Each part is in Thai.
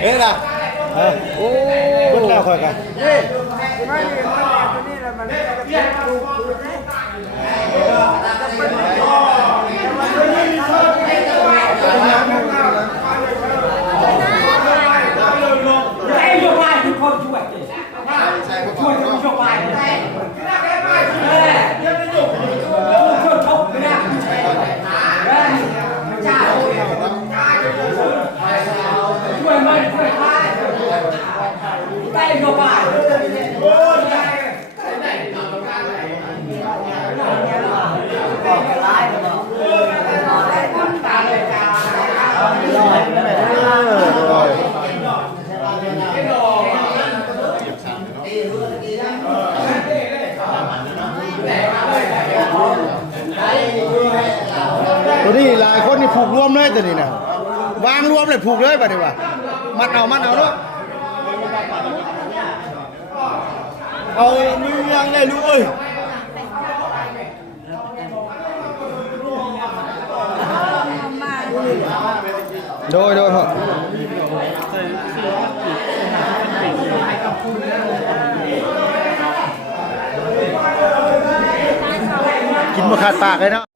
เฮ้ยล่ะโอ้เบิ่งแล้วค่อยกันนี่ไม่ตัวนี้แล้วมันจะถูกคืนไหมไอ้โยบายทุกคนช่วยช่วยโยบายช่วยทบไม่ได้จ้าช่วยมันช่วยได้โยบายตัวนี้หลายคนนี่ผูกรวมเลยตัวนี้นะวางรวมเลยผูกเลยป่ะดีว่ามัดเอาเนาะเอามือยังไงลูกเอ้ยโดยเหรอกินมาขาดปากเลยเนาะ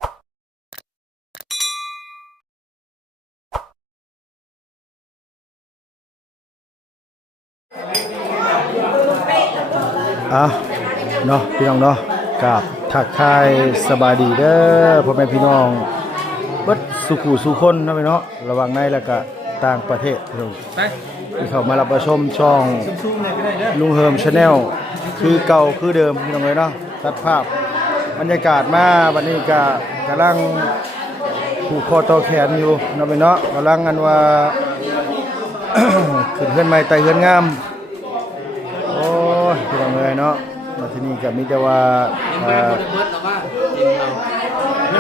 เนาะพี่น้องเนาะกับทักทายสบายดีเด้อพ่อแม่พี่น้องเบิดสุขุสุคนนะพี่เนาะระวังในแล้วก็ต่างประเทศพี่น้องที่เขามารับชมช่องลุงเฮิมชาแนลคือเก่าคือเดิมพี่น้องเลยเนาะตัดภาพบรรยากาศมาวันนี้ก็กำลังผูกคอต่อแขนอยู่นะพี่เนาะกำลังกันว่า ขึ้นเฮือนใหม่ไต่เฮือนงามโอ้ยพี่น้องเลยเนาะมาที่นี่ก็มีแต่ว่า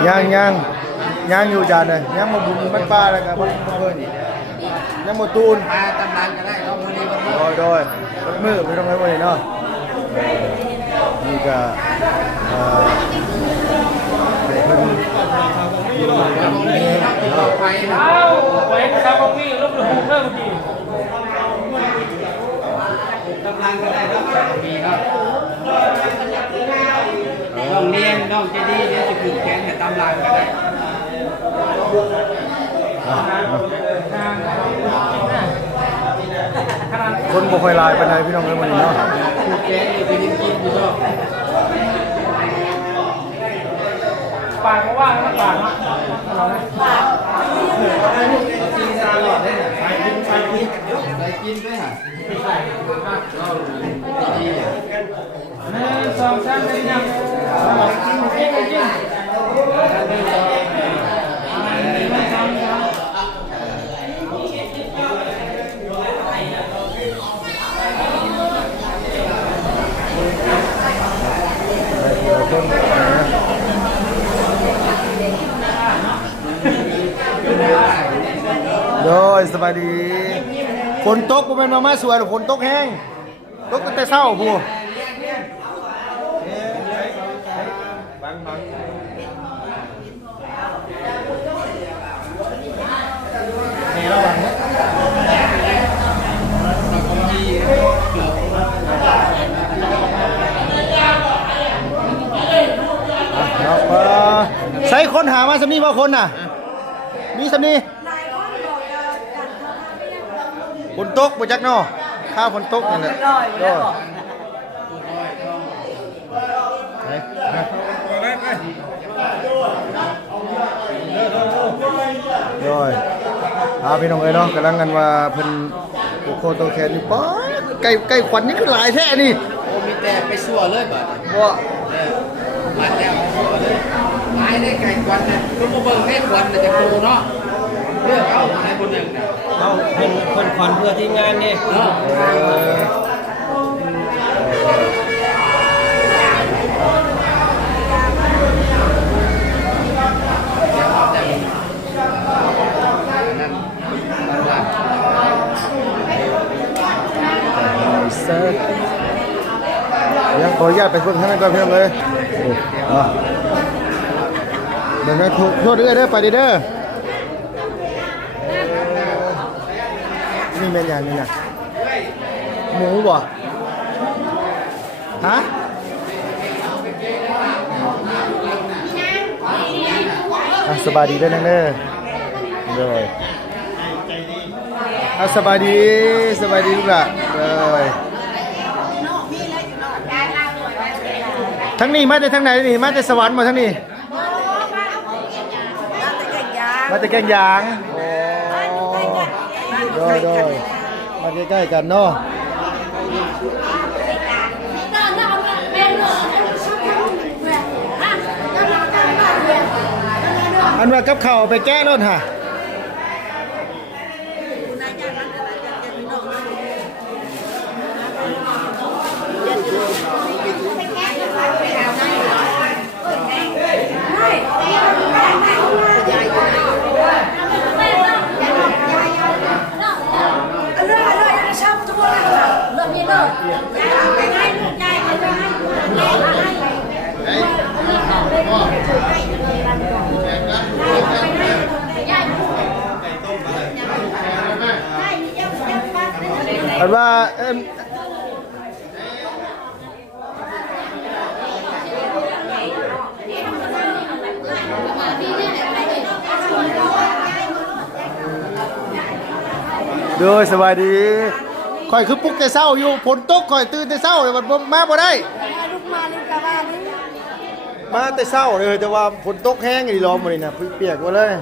ย่างอยู่จานเลยย่างมาบุญมันปลาแล้วก็มันเพิ่นย่างมาตูนปลาตำนานก็ได้เราวันนี้โดยรถมือพี่น้องเลยวันนี้เนาะนี่ก็เพิ่นไปทำบะหมี่ลูกหมูเพิ่มดีตำนานก็ได้ครับมีครับน้องเรียนน้องจะดีเดี๋ยวจะผูกแขนแต่ตำรางก็ได้คนบ่ค่อยลายปานใดพี่น้องเอ้ยวันนี้เนาะผูกแขนอยู่ที่กินอยู่ชอบปากก็ว่าปากเนาะปากกินซาลอดได้น่ะไปกินด้วยฮะสองชั้นเป็นยังกินโดยสบายดีฝนตกบ่แม่นมาสวยหรอกฝนตกแห้งตกตั้งแต่เช้าพู้ใส่คนหามาสำนีบ่คนน่ะมีสำนีฝนตกบ่จักเนาะข้าวฝนตกนี่แหละโดยพี่น้องเอ้ยเนาะกำลังกันว่าเพิ่นโอ้โคโตแคนนี่ป๊อไก่ขวัญนี่คือหลายแท้นี่โอ้มีแต่ไปสั่วเลยบ่บ่มาแล้วหายได้ไก่ควันนะลูกมาเบิ่งให้ควันจะโตเนาะเลือกเอาอะไรคนหนึ่งเนี่ยเอาคนควันเพื่อที่งานนี่เนาะยังขออนุญาตไปเพิ่งให้มันก่อนเพียงเลยเดี๋ยวนะโทษเด้อไปเด้อนี่ นี่แม่นอย่างนี้นะหมูบ่ฮะสบายดีด้วยนังเด้อเลยสบายดีลูกหล่ะเลยทั้งนี้มาจากทางไหนนี่มาจากสวรรค์มาทั้งนี้มาจากแกงยางโอ้โดยมาใกล้ๆกันเนาะอันว่ากับข้าวไปแก้รถฮะอันว่าโดยสวัสดีคอยคือปลุกแต่เช้าอยู่ฝนตกคอยตื่นแต่เช้าเลยมันมาบ่ได้มาแต่เช้าเลยแต่ว่าฝนตกแห้งอีหลอมหมดเลยนะเปียกหมดเลย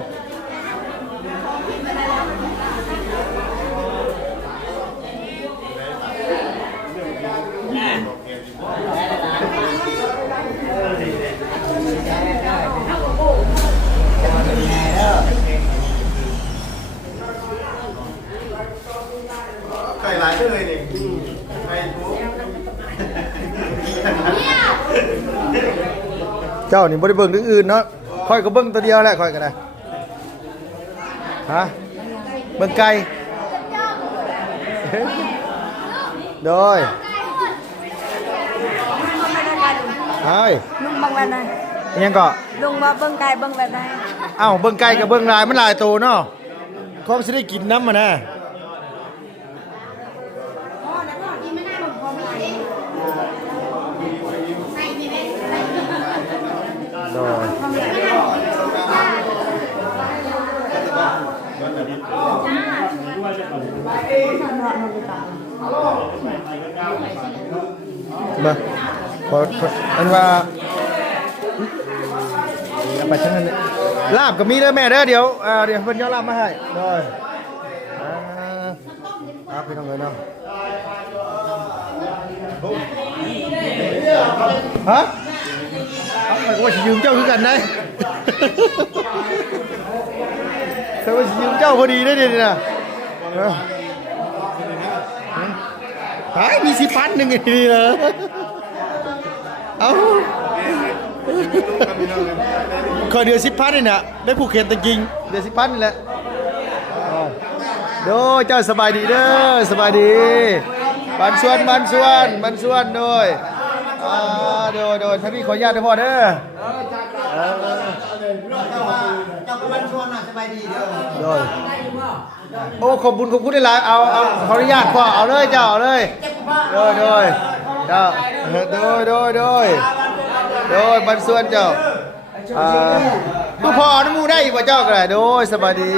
ไก่หลายเลยนี่ไก่ปุ๊บเจ้านี่บ่ได้เบิ่งเรื่องอื่นเนาะค่อยก็เบิ่งตัวเดียวแหละค่อยก็ได้ฮะเบิ่งไก่โดยเฮ้ยลุงบังแบบไหนยังก็ลุงว่าเบิ่งไก่เบิ่งแบบไหนเอ้าเบิ่งไก่กับเบิ่งลายมันลายโตเนาะคงสิได้กินน้ำมันนะโดยมาขออันว่าเอาไปชั้นนั้นลาบก็มีเด้อแม่เด้อเดี๋ยวเดี๋ยวเพิ่นเอาลาบมาให้โดยครับพี่น้องเลยเนาะฮะเอาว่าสิยืมเจ้าคือกันได้แต่ว่าสิยืมเจ้าพอดีได้ดินะหายมี10,000นึงนี่นะเอาขอเดือน10,000นี่นะได้ผูกเข็นตะกิงเดือน10,000นี่แหละโดเจ้าสบายดีเด้อสบายดีบันส่วนโดยโดยท่านพี่ขออนุญาตด้วยพ่อเด้อเจ้าบันส่วนน่ะสบายดีเด้อโดยโอ้ขอบคุณได้หลายเอาขออนุญาตพ่อเอาเลยเจ้าเอาเลยโดยเจ้าโดยบันส่วนเจ้าผู้พ่อน้ำมูได้อยู่บ่เจ้าก็ได้โดยสบายดี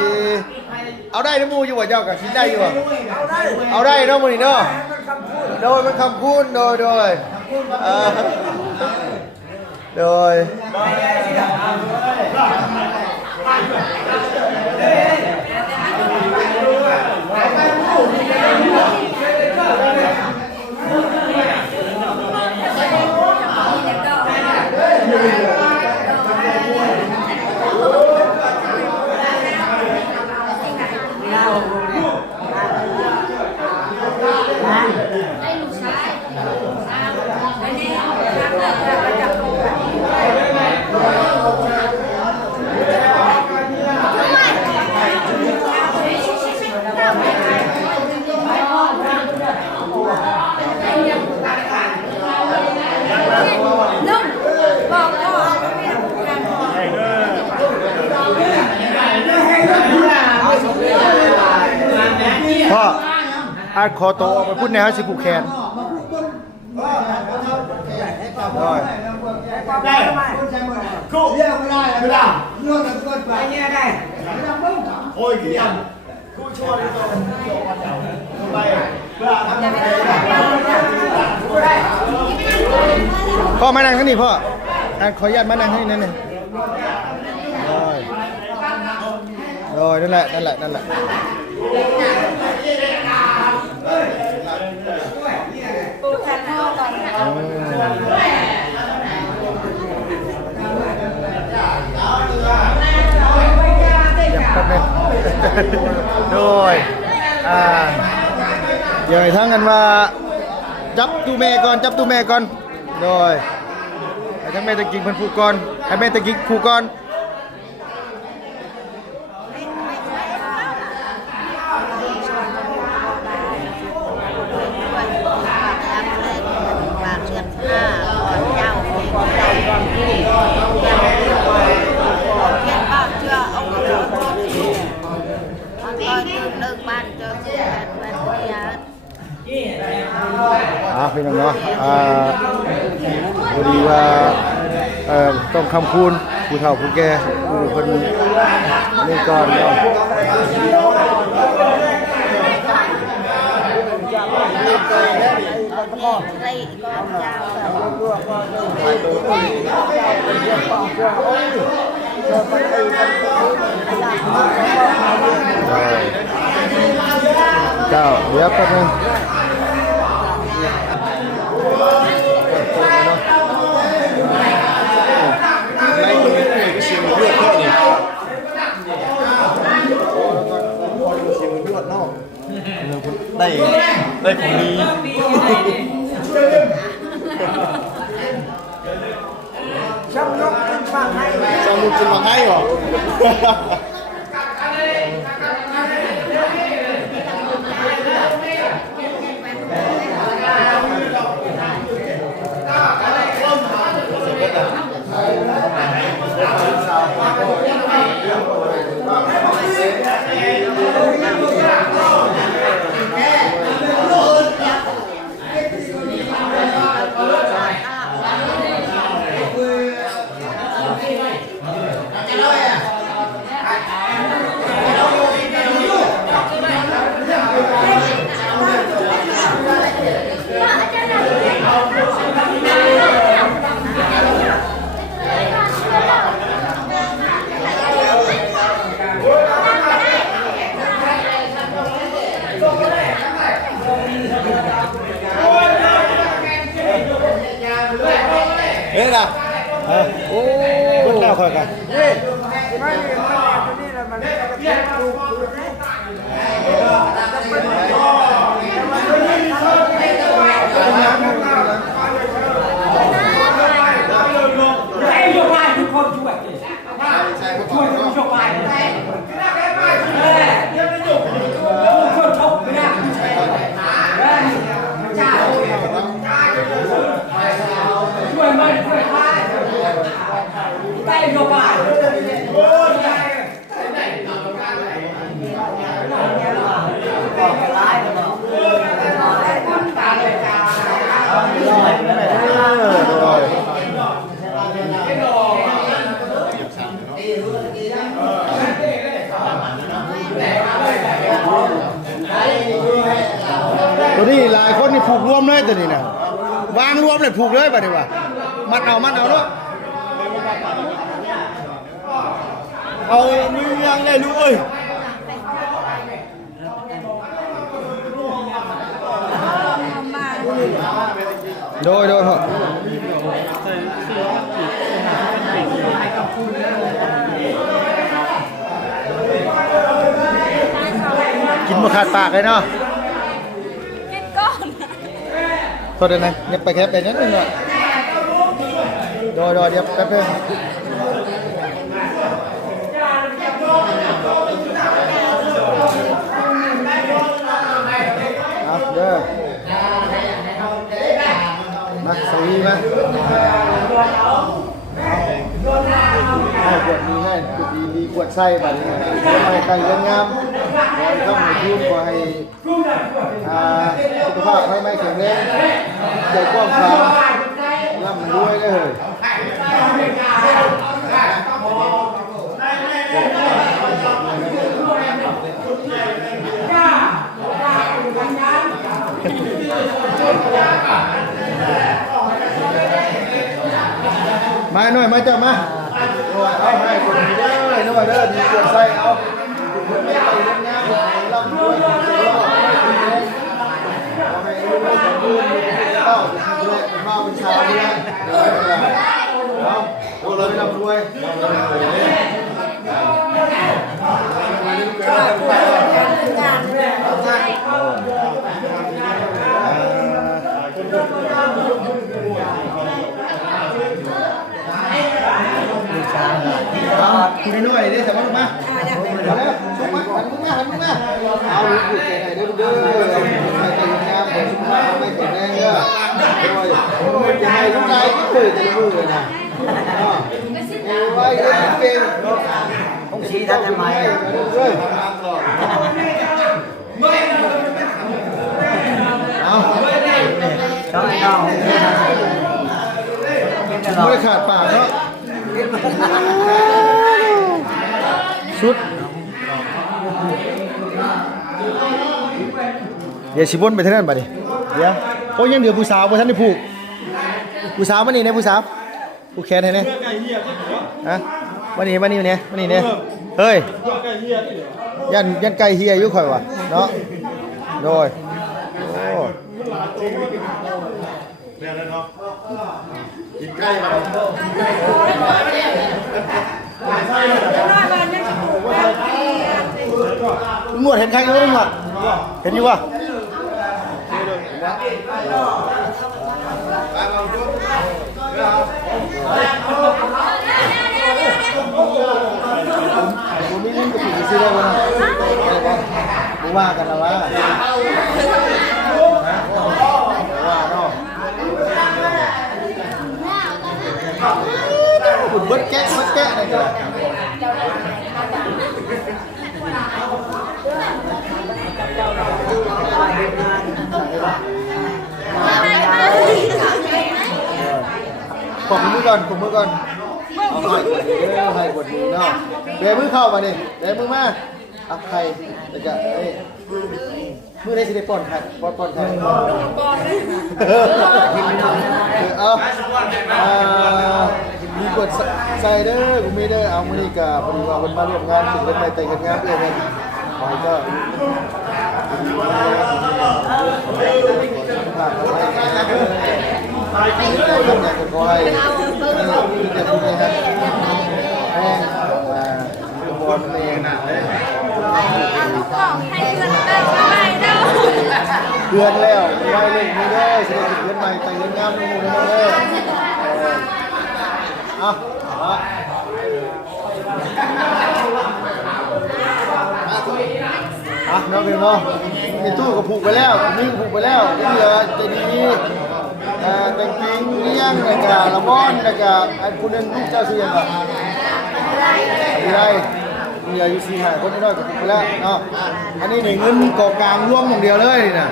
เอาได้น้ำมูอยู่บ่เจ้าก็คิดได้อยู่เอาได้เนาะมื้อนี้เนาะโดยมันคำพูดโดย ดคอโตออกไปพุ่นแนวสิผูกแขนได้คู่เรียกไม่ได้ไม่ได้เรื่องกันเกินไปเนี่ยได้โอ้ยกี่อันคู่ชวนไปพ่อมานั่งข้างนี้พ่อขออนุญาตมานั่งให้นั่นนึงโอ้ยนั่นแหละโดยอย่างไรทั้งกันว่าจับตู้แม่ก่อนโดยให้ทั้งแม่ตะกิ้งเพิ่นผูกก่อนให้แม่ตะกิ้งผูกก่อนพี่น้องเนาะพอดีว่าต้องคำคูณผู้เฒ่าผู้แก่ผู้คนนี่ก่อนเนาะเจ้าเดี๋ยวแป๊บนึงได้ของดีชอบนกกินปากให้ชอบนกกินปากให้หรอเฮ้ยนะโอ้เพิ่งเล่าค่อยกันตัวนี้หลายคนนี่ผูกรวมเลยตัวนี้นะวางรวมเลยผูกเลยป่ะดีว่ามัดเอาเนาะเอามือยังได้ลูกเอ้ยโดยเหรอกินมาขาดปากเลยเนาะกินก้อนโทษนะเนี่ยไปแค่ไปนิดนึงหน่อยโดยเดี๋ยวแป๊บนึงเอาเด้อมาสีมาให้ปวดนี้ให้ปวดดีปวดไส้แบบนี้ให้ไก่งาม ต้องให้ยุ่งขอให้สุขภาพไม่แข็งแรงใจกว้างขวางร่ำรวยเลย มาหน่อยมาจับมาเอาให้คนนี้ได้หน่อยเด้อดีกดใส่เอาไม่ไปเล่นงานร่ำรวยเอาให้ลูกๆของลูกเต้าดูแลเป็นบ้าเป็นชาวด้วยเอาโอ้เลยร่ำรวยคุณหน่อยดิสมมติมาแล้วชุบมาหันมึงมาเอาลูกผูกแขนไหนเด้อใส่ใจงามผมชุบมาไม่แข็งแรงเด้อด้วยจะให้ลูกได้ก็คือจะมือเลยนะไว้ได้เก่งต้องชี้ท่านทำไมเอาไม่ขาดปากเนาะชุดเดี๋ยวชิบวนไปเท่านั้นบ่ดิเดี๋ยวโอ้ยังเดือผู้สาวบ่ทันได้ผูกผู้สาวมานี่นะผู้สาวผูกแขนให้เนี่ยฮะมานี่เนี่ยเฮ้ยยันไก่เฮียอยู่ข่อยวะเนาะโดยโอ้กินไก่มาลุงหนวดเห็นใครอยู่ลุงหนวดเห็นอยู่วะผมไม่เล่นกับผีซื้อได้ไหมผมว่ากันแล้วว่าเนาะคุณเบิดแกะอะไรกันผมมือก่อนเอาให้กดดีให้กดดีเนาะเดี๋ยวมือเข้ามาดิเดี๋ยวมือมาเอาใครจะมือได้สิได้ป้อนใครป้อนใครเอามีกดใส่เด้อกูมีเด้อเอามือกับพอดีว่าคนมาร่วมงานถึงเป็นไปแต่งงานด้วยกันขอให้ก็ตายจริงเลยอยากจะคอยจะพูดเลยครับแม่บอลเองน่ะเดือนแล้วไม่เล่นไม่ได้เสร็จเดือนใหม่แต่งงานนู่นนี่เลยเอาน้องเป็นน้องในตู้ก็ผูกไปแล้วนิ่งผูกไปแล้วนี่เหลือจะดีแต่งจริงเลี้ยงนะกะละม่อนนะกะไอ้คนนึงลูกเจ้าชื่อยังไงอะไรเหลืออยู่4 5คนน้อยก็ผูกไปแล้วเนาะอันนี้เงินกองกลางร่วมอย่างเดียวเลยนะ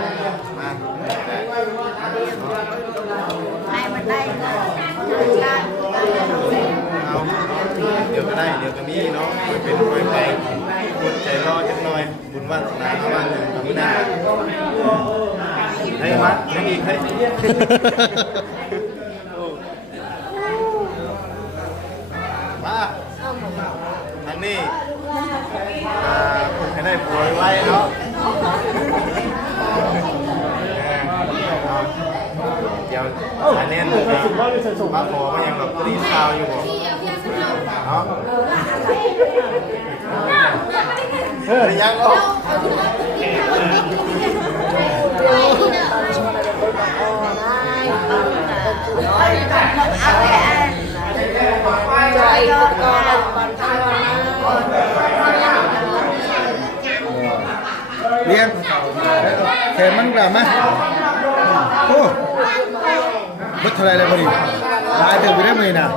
เดี๋ยวก็ได้เดี๋ยวก็มีเนาะเป็นไปไปคนใจรอจังหน่อยบุญวาสนาประมาณนึงทำไม่ได้ให้มาให้อีกให้มาทางนี้ให้ได้ป่วยไว้เนาะเดี๋ยวอันนี้มาขอมาอย่างแบบรีซาวอยู่บ่เนาะยังก็เลี้ยงแขนมันกลับมาโอ้บัดเท่าไรเลยพอดีตายเติมไปได้ไหมนะ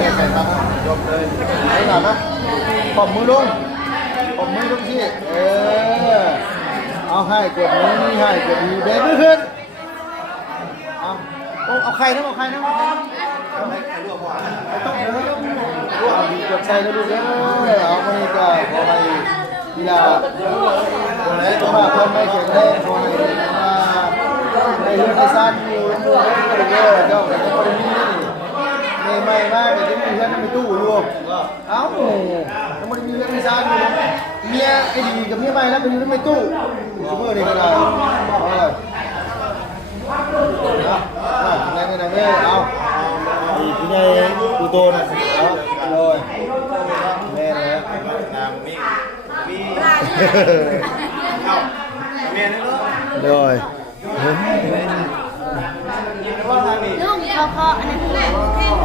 ไงไก่ตัดจบเลยไอ้หลานนะขอบมือลงที่เอาให้กดนี้ให้กดนี้เด็กขึ้นเอาไข่นะเอาไข่นะต้องเนื้อเอาดีกดใส่แล้วดูเด้อเอาไปก็พอไปกีฬาไหนตัวมาคนไม่เก่งได้พอในเรื่องในซ่านอยู่ดูเด้อเจ้าแต่ก็ไม่มีนี่ไม่มากแต่ที่มีเพื่อนในตู้อยู่เอ้าแล้วมันมีเรื่องในซ่านอยู่เมียไอ้ดีกับเมียไม่แล้วไปอยู่ในตู้ซูเปอร์นี่ก็ได้ยังไงนะแม่เอาพี่ใหญ่ปูโตนะเอาเลยแม่เลยนางมีเอาแม่เลยเลยลูกเขาเคาะอันนั้นแหละ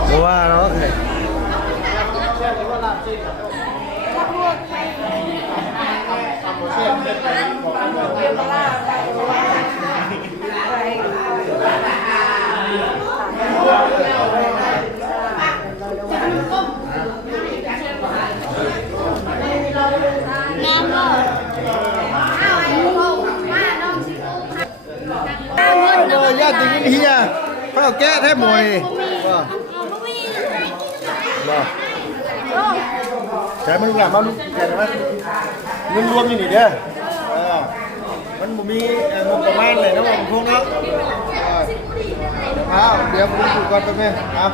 เพราะว่าเนาะญาติกินเฮียเขาเอาแก้แทบมวยใช่มันหลังมาลูกแก่ไหมเงินรวมอยู่นี่เด้อมันมีงบประมาณเลยนะผมพวกนั้นเดี๋ยวผมดูก่อนไปไหมครับ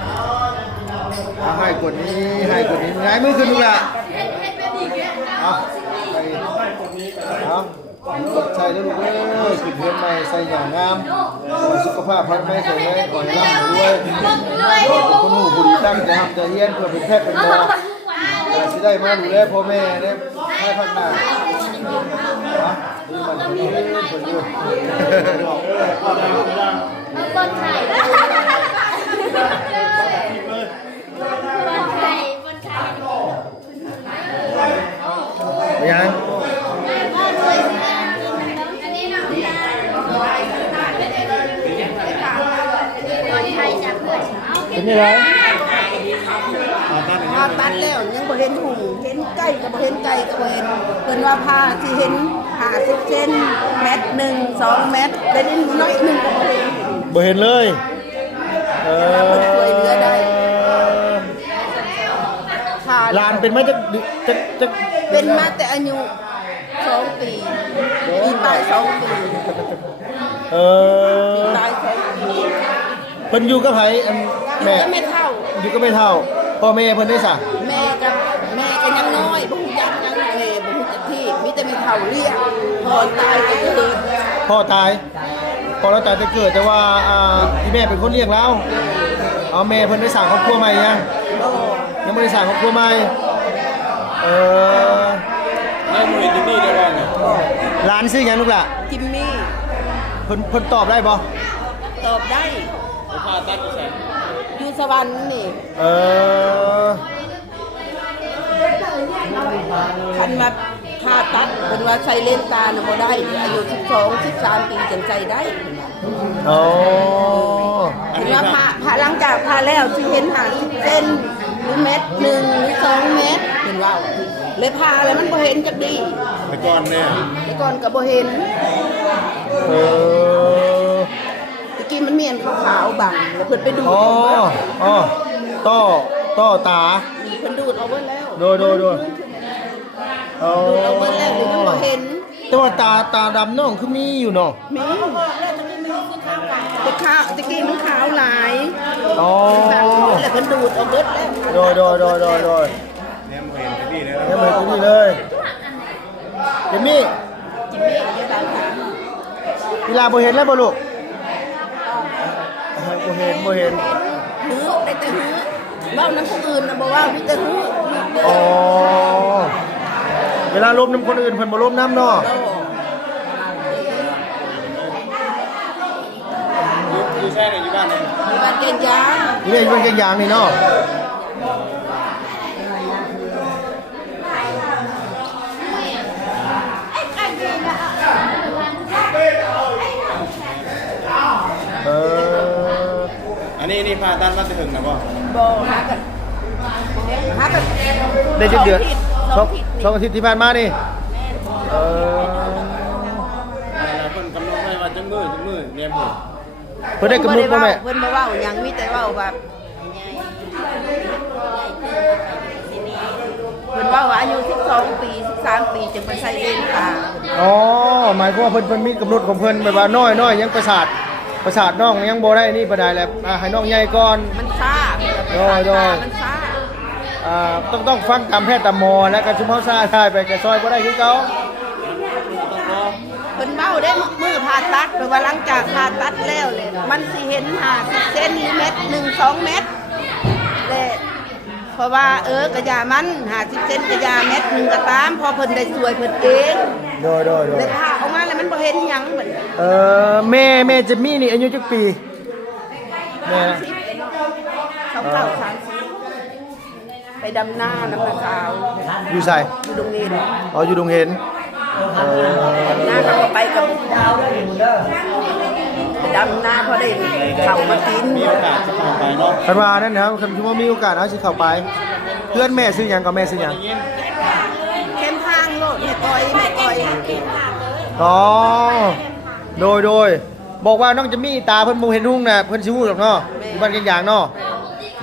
ให้กดนี้ไงมือขึ้นดูละใส่แล้วลูกเอ้ยขึ้นเพื่อนใหม่ใส่อย่างงามสุขภาพพันไม่ใส่ไม่อ่อนร่ำด้วยคนหูบุรีตั้งใจทำใจเย็นเพื่อเป็นแพทย์เป็นหมอสิได้มาดูแลพ่อแม่ได้ให้พัฒนาดีมันดีคนอยู่คนไทยยังเป็นยังไงตัดแล้วยังบ่เห็นหุ่งเห็นไก่ก็บ่เห็นไก่ก็บ่เห็นเพิ่นว่าผ้าที่เห็น50เซนเมตร1 2เมตรได้นิดน้อยนึงก็บ่เห็นบ่เห็นเลยลานเป็นมาจะเป็นมาแต่อายุ2 ปีปีตาย2 ปีตาย2 ปีเพิ่นอยู่กับไผแม่ไม่เท่าอยู่ก็ไม่เท่าพ่อแม่เพิ่นได้ซะแม่ก็ยังน้อยบ่ฮู้จักยังแม่บ่ฮู้จักที่มีแต่ไม่เท่าเรียกพ่อตายก็เกิดพ่อตายพ่อแล้วตายจะเกิดแต่ว่าที่แม่เป็นคนเลี้ยงเราเอาแม่เพิ่นได้สร้างครอบครัวใหม่ยังไม่ได้สร้างครอบครัวใหม่แม่มือที่นี่ได้บ้างร้านชื่อหยังลูกล่ะจิมมี่เพิ่นตอบได้บ่ตอบได้พาตัดใส่อยู่สวรรค์นี่คันมาผ่าตัดเป็นว่าใส่เลนตาน่ะบ่ได้อายุ12 13 ปีจังใจได้เห็นว่าผ่าหลังจากผ่าแล้วสิเห็น50เซนหรือเม็ด1หรือ2เม็ดเห็นว่าเลยผ่าแล้วมันบ่เห็นจักดีไปก่อนเนี่ยไปก่อนก็บ่เห็นตะกี้มันมีอันขาวๆบังแล้วเพิ่นไปดูต่อตาเพิ่นดูดเอาไว้แล้วโดยดูดเอาไว้แล้วถึงบ่เห็นแต่ว่าตาดำน้องคือมีอยู่เนาะมีตะกี้มันขาวหลายแล้วเพิ่นดูดเอาเบิดแล้วโดยเนี่ยมือเห็นที่นี่เลยเนี่ยมือที่นี่เลยจิมมี่กีฬาบ่เห็นแล้วบ่ลูกบ่เห็นหื้อได้แต่หื้อเว้าน้ำคนอื่นน่ะบ่เว้ามีแต่หื้อเวลาล้มน้ำคนอื่นเพิ่นบ่ล้มน้ำเนาะอยู่แช่ไหนอยู่บ้านไหนอยู่บ้านเกณฑ์ยางนี่อยู่บ้านเกณฑ์ยางนี่เนาะอันนี้พาตัดมาถึงนะบ่หากัน หาแบบ ได้จักเดือน สองอาทิตย์ สองอาทิตย์ที่ผ่านมานี่เออ เพิ่นกำหนดไว้ว่าจังมื้อแม่มื้อ เพิ่นได้กำหนดบ่แม่ เพิ่นบ่เว้าหยังมีแต่เว้าแบบเพิ่นว่าอายุ12 ปี 13 ปีจึงไปใส่เองค่ะ อ๋อหมายความว่าเพิ่นมีกำหนดของเพิ่นแบบว่าน้อยยังประสาทน้องยังบ่ได้นี่บ่ได้แล้วให้น้องใหญ่ก่อน มันซ่า โดย มันซ่า ต้องฟังตามแพทย์ตามหมอแล้วก็ชุมเฮาซ่าได้ไปก็ซอยบ่ได้คือเก่า เพิ่นเว้าได้มือผ่าตัดหรือว่าหลังจากผ่าตัดแล้วเลยมันสิเห็น50เซนหรือเม็ด1 2 เม็ดแต่เพราะว่ากระยามัน50เซนกระยาเม็ดหนึ่งก็ตามพอเพิ่นได้สวยเพิ่นเอง โดย เลยผ่าออกมาแล้วมันบ่เห็นหยังเหมือน แม่จะมีนี่อายุจักปีแม่ ไปดำหน้าน้ำตาขาว อยู่ไส อยู่ตรงนี้ อ๋ออยู่ดงเห็น หน้าเขาก็ไปกับไปดำหน้าเพราะได้เข้ามากิน มีโอกาสจะเข้าไปเนาะ คันว่านั่นนะครับคันว่ามีโอกาสเอาสิเข้าไป เพื่อนแม่ซื้อหยังกับแม่ซื้อหยัง เข้มข้างโลดไม่ต่อย อ๋อโดยบอกว่าน้องจะมีตาเพิ่นบ่เห็นหุ่งน่ะเพิ่นสิฮู้ดอกเนาะอยู่บ้านกันอย่างเนาะ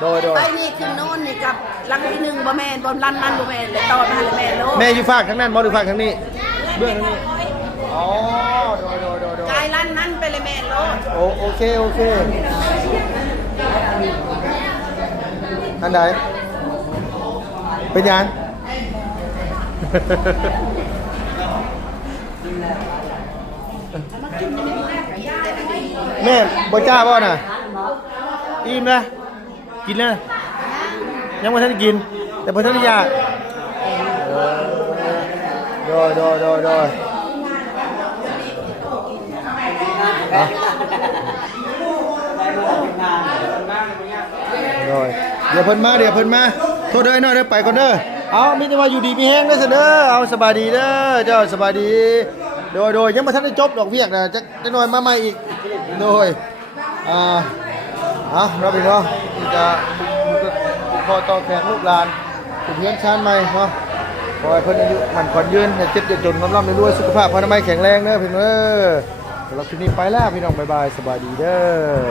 โดย ไปนี่ขึ้นโน่นนี่กับลังที่หนึ่งบ่แม่นบ่รันมันบ่แม่นเลยต่อมาเลยแม่โลด แม่อยู่ฝากทางนั้นบ่หรือฝากทางนี้เบื้องทางนี้อ๋อโดย กายรันนั้นไปเลยแม่โลด โอเคอันใดเป็นหยัง แม่บ่จ้าบ่น่ะอิ่มนะกินแล้วยังบ่ทันได้กิน แต่บ่ทันได้อยากโดยโดยเดี๋ยวเพิ่นมาโทษเด้อน้อยเด้อไปก่อนเด้อเอามีแต่ว่าอยู่ดีมีแฮงเด้อเด้อเอาสบายดีเด้อเจ้าสบายดีโดยยังบ่ทันได้จบดอกเวียกน่ะจะน้อยมาใหม่อีกโดยเราไปเนาะนี่จะพอต่อแขกลูกหลานเพื่อนชาติใหม่เนาะขอให้เพิ่นอายุมันขวัญยืนเจ็บอย่าจนร่ำรวยสุขภาพพลานามัยแข็งแรงเด้อพี่น้องสำหรับคลิปนี้ไปแล้วพี่น้องบ๊ายบายสบายดีเด้อ